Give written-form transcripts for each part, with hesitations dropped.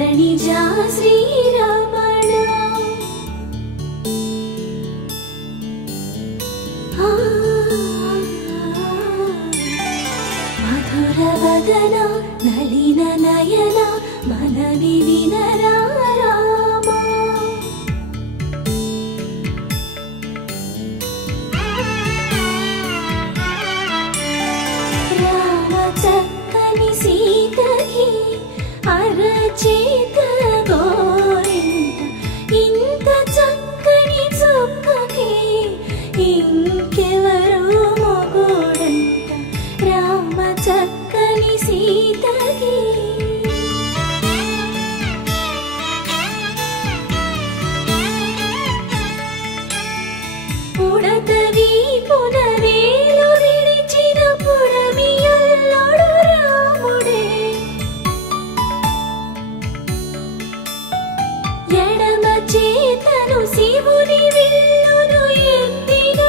ధరణిజా శ్రీరమణ మధురవదన నలిన నయన మనవి వినరా రామా రామ చక్కని సీతకి అరచేత గోరింట ఇంత చక్కని చుక్కకి ఇంకెవరు మొగుడంట రామ చక్కని సీతకి ఉడతవి పునవేలు విడిచిన పుడమియల్లోడు రాముడే ఎడమ చేతను శివుని విల్లును ఎత్తిన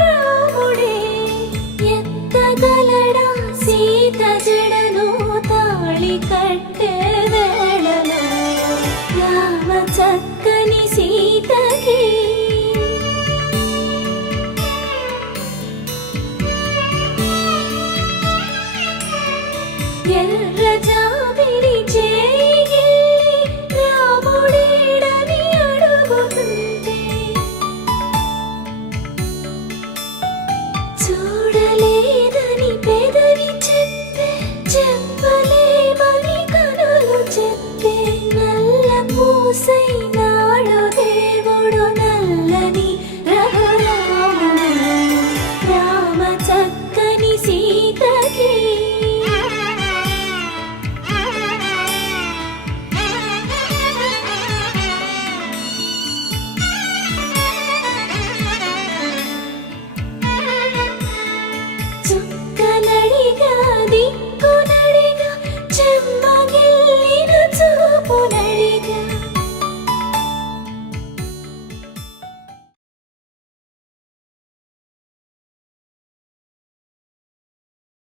రాముడే ఎత్తగలడా సీత జడను తాళి కట్టె వేళలో రామ చక్కని